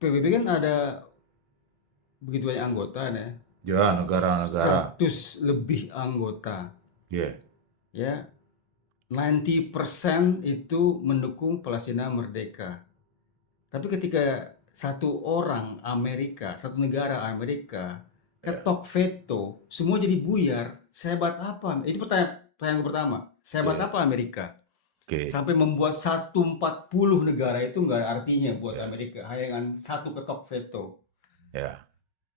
PBB kan ada begitu banyak anggota ya, Ya, negara-negara. 100 lebih anggota. Ya. Ya, 90% itu mendukung Palestina merdeka. Tapi ketika satu orang Amerika, satu negara Amerika Ya. ketok veto, semua jadi buyar. Sehebat apa? Itu pertanyaan pertama. Sehebat Oke. apa Amerika? Oke. Sampai membuat 140 negara itu nggak ada artinya buat Ya. Amerika. Hanya dengan satu ketok veto. Ya.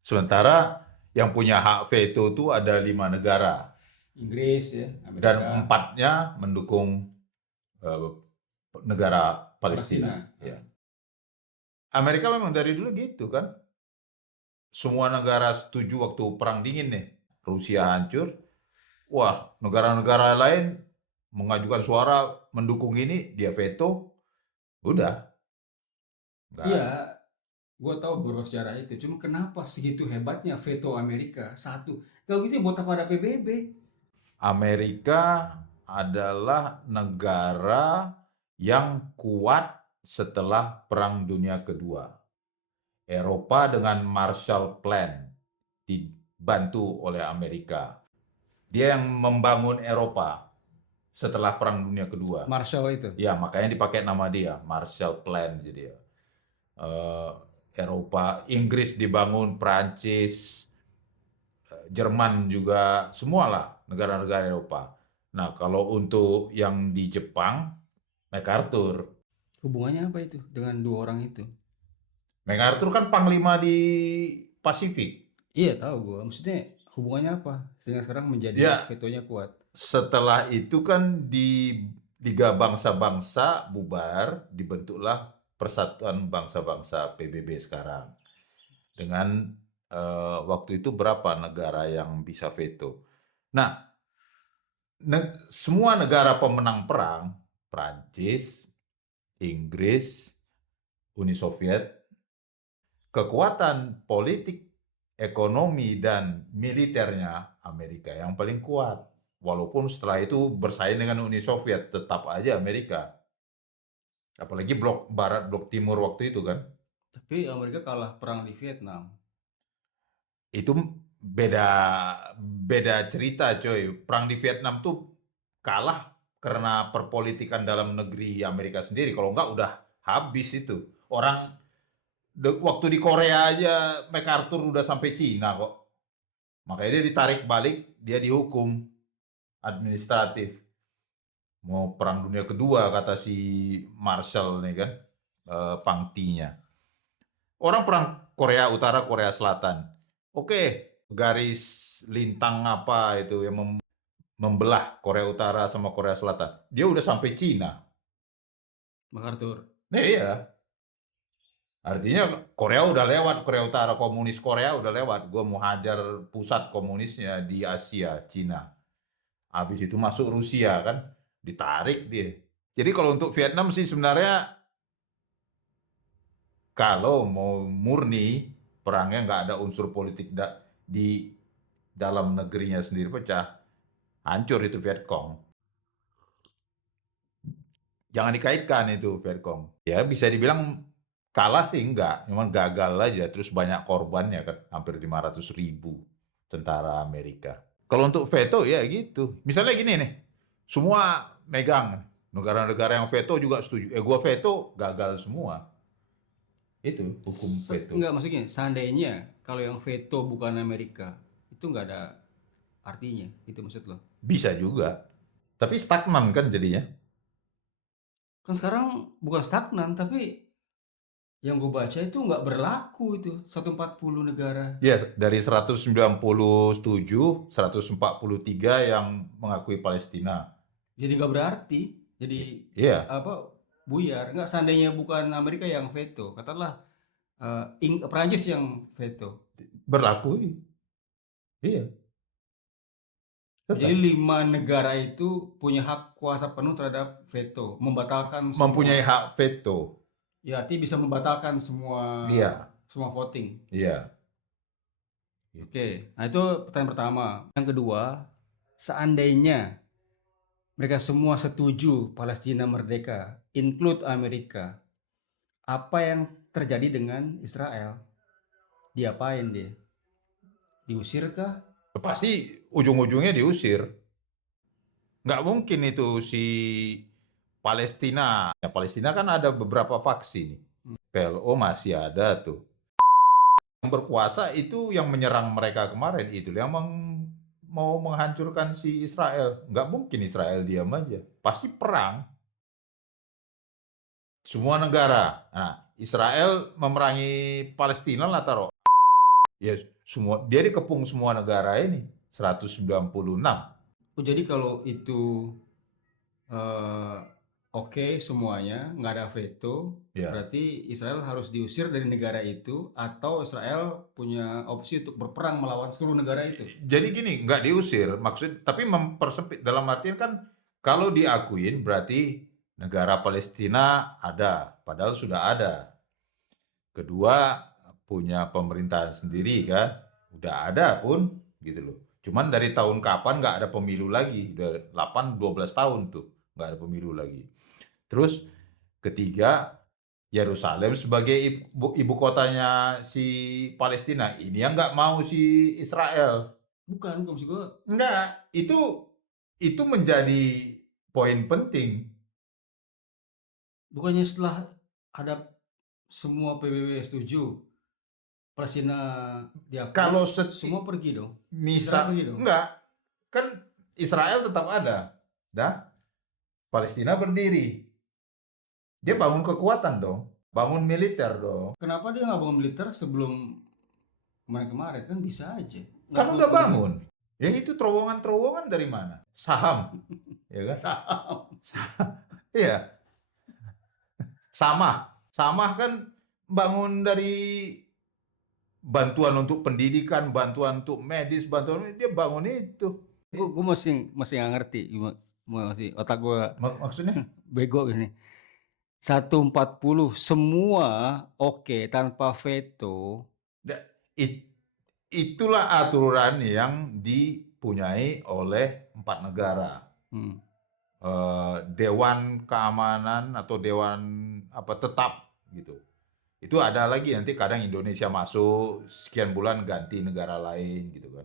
Sementara yang punya hak veto itu ada 5 negara Inggris ya, dan Amerika, empatnya mendukung eh, negara Palestina. Palestina. Ya. Amerika memang dari dulu gitu kan. Semua negara setuju waktu Perang Dingin nih. Rusia hancur. Wah, negara-negara lain mengajukan suara mendukung ini, dia veto. Udah. Iya, Nggak. gue tahu beberapa sejarah itu. Cuma kenapa segitu hebatnya veto Amerika satu? Kalau gitu ya buat apa ada PBB? Amerika adalah negara yang kuat setelah Perang Dunia Kedua. Eropa dengan Marshall Plan dibantu oleh Amerika. Dia yang membangun Eropa setelah Perang Dunia Kedua. Marshall itu. Ya, makanya dipakai nama dia, Marshall Plan. Jadi eh, Eropa, Inggris dibangun, Prancis, Jerman juga, semualah negara-negara Eropa. Nah, kalau untuk yang di Jepang, MacArthur. Hubungannya apa itu dengan dua orang itu? MacArthur kan panglima di Pasifik. Iya tahu gue. Maksudnya hubungannya apa? Sehingga sekarang menjadi Dia vetonya kuat. setelah itu kan di Liga Bangsa-Bangsa bubar, dibentuklah Persatuan Bangsa-Bangsa PBB sekarang. Dengan waktu itu berapa negara yang bisa veto. Nah, semua negara pemenang perang, Prancis, Inggris, Uni Soviet, kekuatan politik, ekonomi, dan militernya Amerika yang paling kuat. Walaupun setelah itu bersaing dengan Uni Soviet, tetap aja Amerika. Apalagi blok barat, blok timur waktu itu kan. Tapi Amerika kalah perang di Vietnam. Itu beda beda cerita coy. Perang di Vietnam tuh kalah karena perpolitikan dalam negeri Amerika sendiri. Kalau enggak udah habis itu. Orang waktu di Korea aja MacArthur udah sampai Cina kok. Makanya dia ditarik balik, dia dihukum administratif. Mau perang dunia kedua kata si Marshall nih kan, pangtinya. Orang perang Korea Utara, Korea Selatan. Oke, garis lintang apa itu yang membelah Korea Utara sama Korea Selatan. Dia udah sampai Cina. MacArthur. Nah, iya. Artinya Korea udah lewat, Korea Utara, komunis Korea udah lewat. Gue mau hajar pusat komunisnya di Asia, Cina. Habis itu masuk Rusia kan, ditarik dia. Jadi kalau untuk Vietnam sih sebenarnya kalau mau murni perangnya nggak ada unsur politik di dalam negerinya sendiri pecah, hancur itu Vietcong. Jangan dikaitkan itu Vietcong. Ya bisa dibilang kalah sih enggak, memang gagal aja. Terus banyak korbannya kan, hampir 500.000 tentara Amerika. Kalau untuk veto ya gitu. Misalnya gini nih, semua megang. Negara-negara yang veto juga setuju. Gua veto, gagal semua. Itu hukum veto. Enggak maksudnya seandainya kalau yang veto bukan Amerika itu nggak ada artinya. Itu maksud lo? Bisa juga. Tapi stagnan kan jadinya. Kan sekarang bukan stagnan tapi yang gue baca itu nggak berlaku itu 140 negara. Ya, dari 197, 143 yang mengakui Palestina. Jadi nggak berarti. Jadi Iya, apa buyar. Nggak seandainya bukan Amerika yang veto. Katakanlah Perancis yang veto. berlaku. Iya, Jadi tetap. 5 negara itu punya hak kuasa penuh terhadap veto, membatalkan semua. Mempunyai hak veto. Ya, artinya bisa membatalkan semua Iya, semua voting. iya. Oke, Gitu. nah itu pertanyaan pertama. Yang kedua, seandainya mereka semua setuju Palestina merdeka, include Amerika, apa yang terjadi dengan Israel? Diapain dia? Diusir kah? Pasti ujung-ujungnya diusir. Nggak mungkin itu si Palestina. Ya, Palestina kan ada beberapa faksi nih. PLO masih ada tuh. Yang berkuasa itu yang menyerang mereka kemarin itu yang mau menghancurkan si Israel. Nggak mungkin Israel diam aja. Pasti perang. Semua negara. Nah, Israel memerangi Palestina lah taruh. Ya semua dia dikepung semua negara ini 196. Oh, jadi kalau itu eh, oke semuanya, nggak ada veto, Ya. berarti Israel harus diusir dari negara itu atau Israel punya opsi untuk berperang melawan seluruh negara itu. Jadi gini, nggak diusir, maksud, tapi mempersempit dalam artian kan kalau diakuin berarti negara Palestina ada, padahal sudah ada. Kedua, punya pemerintahan sendiri kan, udah ada pun gitu loh. Cuman dari tahun kapan nggak ada pemilu lagi, udah 8-12 tahun tuh nggak ada pemilu lagi. Terus ketiga, Yerusalem sebagai ibu kotanya si Palestina, ini yang nggak mau si Israel. Bukan, maksud gue, Enggak, itu menjadi poin penting. bukannya setelah ada semua PBB setuju, Palestina Kalau diakui, semua pergi dong. Israel misal pergi dong. enggak, kan Israel tetap ada. Dah, Palestina berdiri. Dia bangun kekuatan dong, bangun militer dong. Kenapa dia nggak bangun militer sebelum kemarin-kemarin? Kan bisa aja. Nggak Kan perlu udah tunggu bangun. Yang itu terowongan-terowongan dari mana? Saham, ya kan? saham. Iya, Samah kan bangun dari bantuan untuk pendidikan, bantuan untuk medis, bantuan dia bangun itu. Gue masih nggak ngerti, masih otak gue Maksudnya? bego ini. 140 semua oke tanpa veto. Da- it- Itulah aturan yang dipunyai oleh 4 negara. Hmm. Dewan Keamanan atau Dewan apa tetap gitu. Itu ada lagi nanti kadang Indonesia masuk sekian bulan ganti negara lain gitu kan.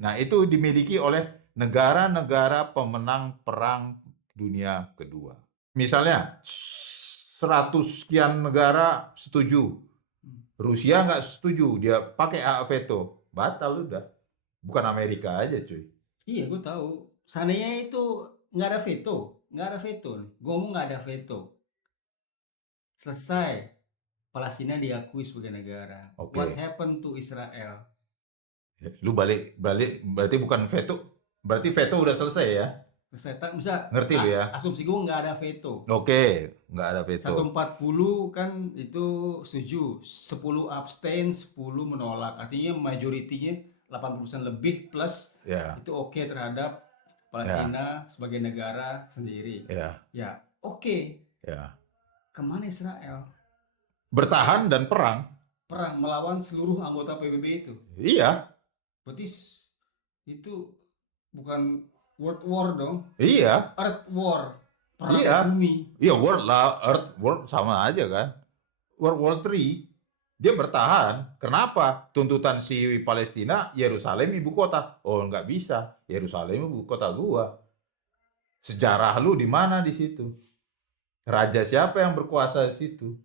Nah, itu dimiliki oleh negara-negara pemenang Perang Dunia Kedua. Misalnya 100 sekian negara setuju. Rusia nggak setuju, dia pakai hak veto. Batal udah. Bukan Amerika aja cuy. Iya, gue tahu. Seandainya itu nggak ada veto, nggak ada veto. Gue ngomong nggak ada veto. Selesai. Palestina diakui sebagai negara. What Oke. happened to Israel? Lu balik balik berarti bukan veto. Berarti veto udah selesai ya. Selesai. Bisa Ngerti lu ya? asumsi gue nggak ada veto. Oke, nggak ada veto. 140 kan itu setuju, 10 abstain, 10 menolak. Artinya majoritinya 80% lebih plus Ya, itu oke terhadap ya, Palestina sebagai negara sendiri. ya, Ya, oke. ya. Kemana Israel? Bertahan dan perang. Perang melawan seluruh anggota PBB itu. Iya, Berarti itu bukan world war dong, iya, earth war, perang iya. bumi. Iya, World lah, Earth, World sama aja kan. World War III, dia bertahan. Kenapa? Tuntutan si Palestina, Yerusalem ibu kota. Oh, nggak bisa. Yerusalem ibu kota gua. Sejarah lu di mana di situ? Raja siapa yang berkuasa di situ?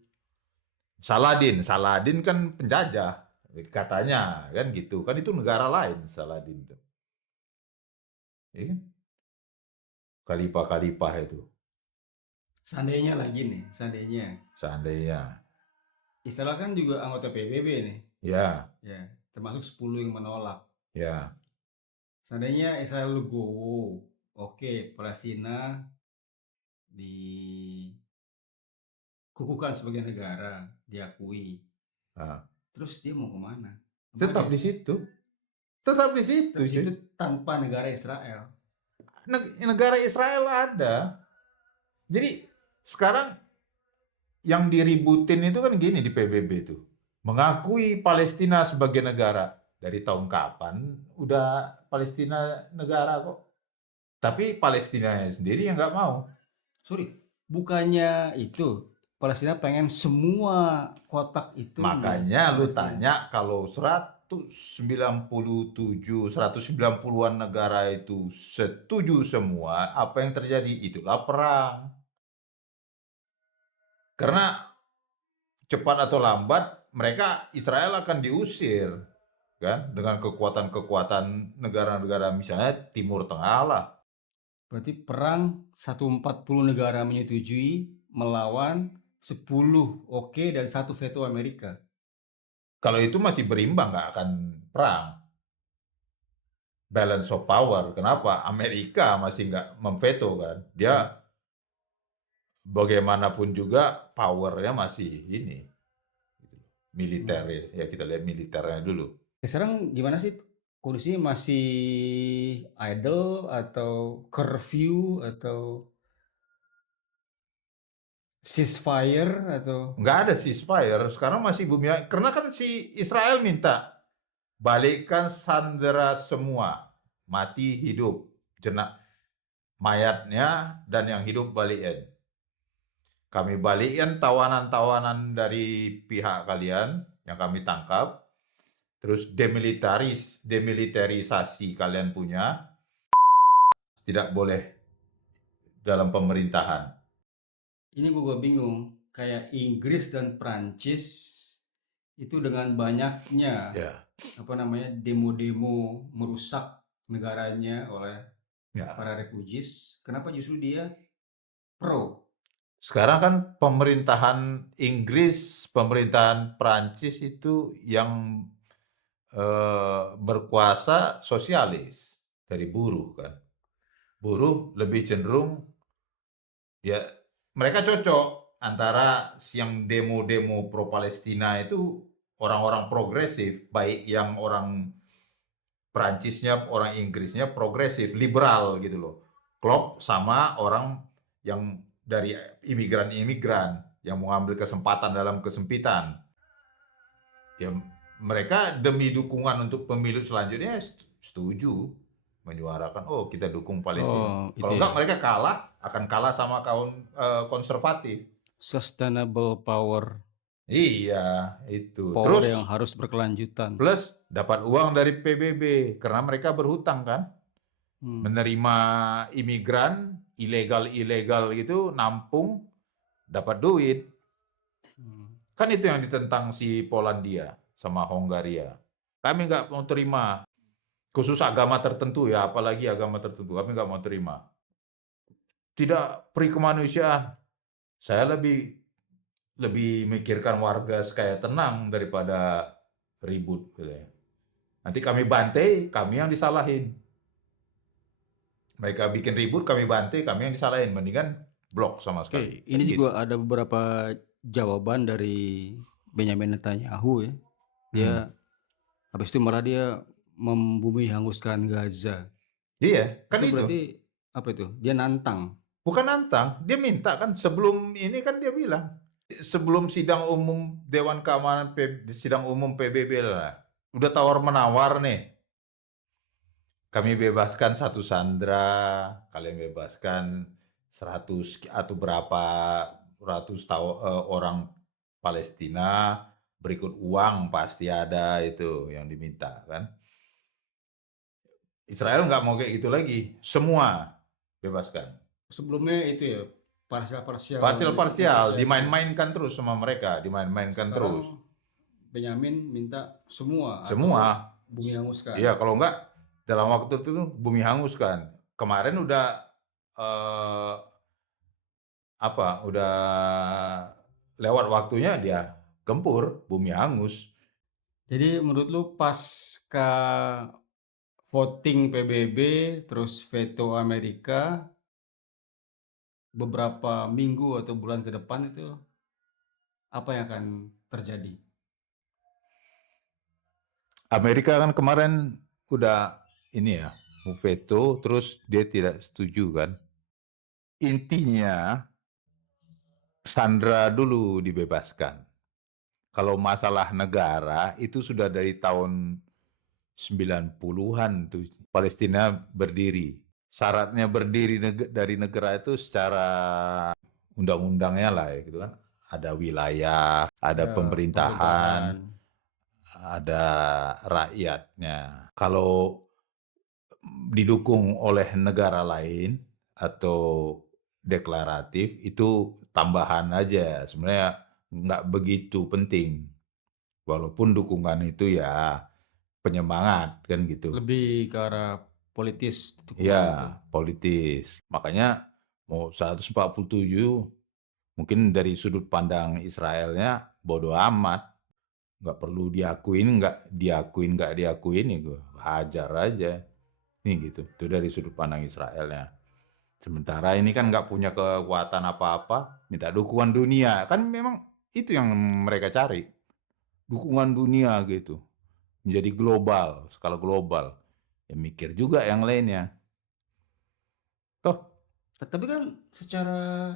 Saladin. Saladin kan penjajah. Katanya kan gitu. Kan itu negara lain Saladin tuh. Iya kan? Khalifah-khalifah itu. Seandainya lagi nih, seandainya Seandainya. Israel kan juga anggota PBB nih, Ya, ya, termasuk 10 yang menolak. ya, Seandainya Israel legowo, oke, Palestina dikukuhkan sebagai negara, diakui. nah. Terus dia mau kemana? Apa Tetap dia di situ. Tetap di situ, terus cuy. itu tanpa negara Israel? Negara Israel ada. Jadi sekarang yang diributin itu kan gini di PBB itu. Mengakui Palestina sebagai negara. Dari tahun kapan udah Palestina negara kok. Tapi Palestina sendiri yang nggak mau. Sorry, bukannya itu. Palestina pengen semua kotak itu menjadi Makanya lu Palestina. tanya kalau 190-an negara itu setuju semua, apa yang terjadi? Itulah perang. Karena cepat atau lambat mereka Israel akan diusir kan dengan kekuatan-kekuatan negara-negara misalnya Timur Tengah lah. Berarti perang 140 negara menyetujui melawan 10 oke dan 1 veto Amerika. Kalau itu masih berimbang nggak akan perang. Balance of power. Kenapa? Amerika masih nggak memveto kan. Dia bagaimanapun juga powernya masih ini. Militer ya kita lihat militernya dulu. Sekarang gimana sih kondisinya, masih idle atau curfew atau ceasefire atau Nggak ada ceasefire, sekarang masih bumi, karena kan si Israel minta balikkan sandera semua, mati hidup, jenak mayatnya dan yang hidup balikin. Kami balikin tawanan-tawanan dari pihak kalian yang kami tangkap, terus demilitarisasi kalian punya, tidak boleh dalam pemerintahan. ini gue bingung, kayak Inggris dan Prancis itu dengan banyaknya Ya. demo-demo merusak negaranya oleh Ya. para refugees, kenapa justru dia pro? Sekarang kan pemerintahan Inggris, pemerintahan Prancis itu yang berkuasa sosialis dari buruh kan. Buruh lebih cenderung ya mereka cocok antara yang demo-demo pro Palestina itu orang-orang progresif, baik yang orang Prancisnya, orang Inggrisnya progresif, liberal gitu loh. Klop sama orang yang dari imigran-imigran yang mau ambil kesempatan dalam kesempitan. Ya mereka demi dukungan untuk pemilu selanjutnya setuju menyuarakan oh kita dukung Palestina. Oh, itu Kalau enggak ya. mereka akan kalah sama kaum konservatif. Sustainable power, Iya, itu. power Terus yang harus berkelanjutan. plus dapat uang dari PBB karena mereka berhutang kan. Hmm. Menerima imigran ilegal-ilegal gitu nampung dapat duit. Hmm. Kan itu yang ditentang si Polandia sama Hongaria. Kami nggak mau terima. Khusus agama tertentu ya, apalagi agama tertentu. Kami nggak mau terima. Tidak peri kemanusiaan. Saya lebih mikirkan warga supaya tenang daripada ribut. Gitu ya. Nanti kami bantai, kami yang disalahin. Mereka bikin ribut, kami bantai, kami yang disalahin. Mendingan blok sama sekali. Oke, ini Kan gitu. juga ada beberapa jawaban dari Benjamin Netanyahu ya. Dia Hmm. habis itu malah dia membumi hanguskan Gaza. Iya, kan Itu itu. berarti apa itu? Dia nantang. Bukan nantang, dia minta kan sebelum ini kan dia bilang sebelum sidang umum Dewan Keamanan sidang umum PBB lah. Udah tawar menawar nih. Kami bebaskan satu sandera, kalian bebaskan 100 atau berapa ratus orang Palestina, berikut uang pasti ada itu yang diminta kan. Israel nggak mau kayak gitu lagi, semua bebaskan. Sebelumnya itu ya, parsial-parsial Parsial-parsial, negosiasi. dimain-mainkan terus sama mereka, dimain-mainkan terus. Sekarang Benyamin minta semua atau Semua. bumi hanguskan. Iya, kalau enggak dalam waktu itu bumi hangus kan. Kemarin udah eh, udah lewat waktunya dia gempur, bumi hangus. Jadi menurut lu pasca voting PBB terus veto Amerika beberapa minggu atau bulan ke depan itu apa yang akan terjadi? Amerika kan kemarin udah ini ya, mau veto terus dia tidak setuju kan. Intinya Sandra dulu dibebaskan. Kalau masalah negara itu sudah dari tahun 90-an tuh Palestina berdiri. Syaratnya berdiri dari negara itu secara undang-undangnya lah ya gitu kan. ada wilayah, ada Ya, pemerintahan, ada rakyatnya. Kalau didukung oleh negara lain atau deklaratif itu tambahan aja, sebenarnya nggak begitu penting. Walaupun dukungan itu ya penyemangat kan gitu. lebih ke arah politis dukungan itu. Ya, politis. Makanya mau 147 mungkin dari sudut pandang Israelnya bodoh amat. Nggak perlu diakuin, nggak diakuin ya gue hajar aja. Nih gitu. Itu dari sudut pandang Israelnya. Sementara ini kan nggak punya kekuatan apa-apa, minta dukungan dunia. Kan memang itu yang mereka cari. Dukungan dunia gitu. Menjadi global, skala global. Ya mikir juga yang lainnya. Toh, Tapi kan secara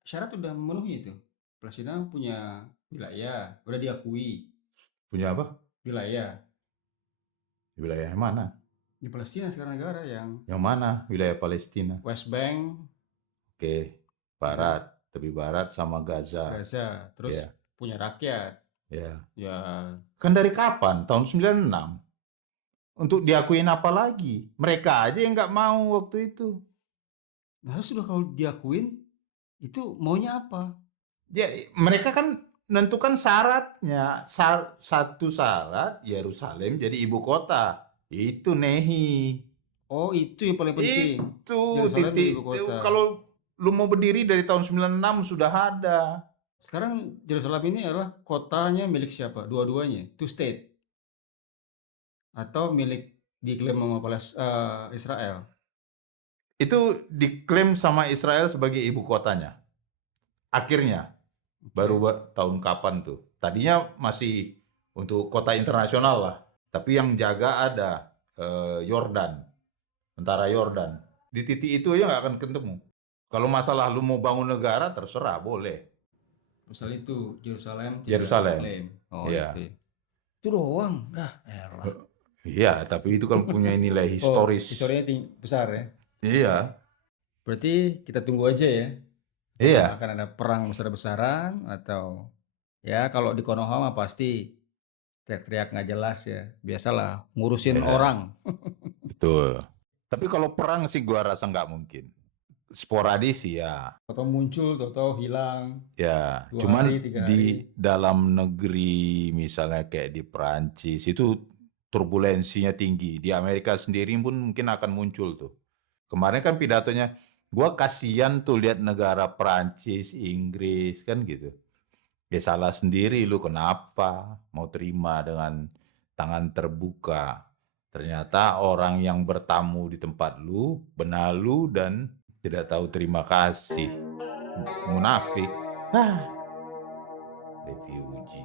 syarat udah memenuhi itu. Palestina punya wilayah, udah diakui punya apa? wilayah Di wilayah yang mana? di Palestina sekarang negara yang Yang mana wilayah Palestina? West Bank, Oke, ya kan, barat, tepi barat sama Gaza. Gaza, terus Ya, punya rakyat. ya. Ya, Kan dari kapan? Tahun 96. Untuk diakuin apa lagi? Mereka aja yang nggak mau waktu itu. nah sudah kalau diakuin itu maunya apa? Ya, mereka kan menentukan syaratnya. Satu syarat Yerusalem jadi ibu kota. Itu Nehi. Oh, itu yang paling penting. Itu Yerusalem jadi ibu titik. kota. Kalau lu mau berdiri dari tahun 96 sudah ada. Sekarang Yerusalem ini adalah kotanya milik siapa? Dua-duanya, two state atau milik diklaim sama Israel. Itu diklaim sama Israel sebagai ibu kotanya. Akhirnya, baru tahun kapan tuh? Tadinya masih untuk kota internasional lah. Tapi yang jaga ada Yordan, tentara Yordan. Di titik itu aja nggak akan ketemu. Kalau masalah lu mau bangun negara, terserah, boleh. Misal itu Yerusalem tidak Yerusalem. diklaim. Oh, Iya. itu. Itu doang. Elah. Iya, tapi itu kan punya nilai Oh, historis. historinya besar ya. Iya, Berarti kita tunggu aja ya. iya. Akan ada perang besar-besaran atau ya kalau di Konoha mah pasti teriak-teriak nggak jelas ya. Biasalah ngurusin Iya. orang. Betul. Tapi kalau perang sih gua rasa nggak mungkin. Sporadis ya. Atau muncul, atau hilang. Ya, 2 cuman hari, 3 di hari. dalam negeri misalnya kayak di Perancis itu turbulensinya tinggi. Di Amerika sendiri pun mungkin akan muncul tuh. Kemarin kan pidatonya, gua kasihan tuh lihat negara Perancis, Inggris kan gitu. Ya salah sendiri lu kenapa mau terima dengan tangan terbuka. Ternyata orang yang bertamu di tempat lu, benalu dan tidak tahu terima kasih. Munafik. Refugee.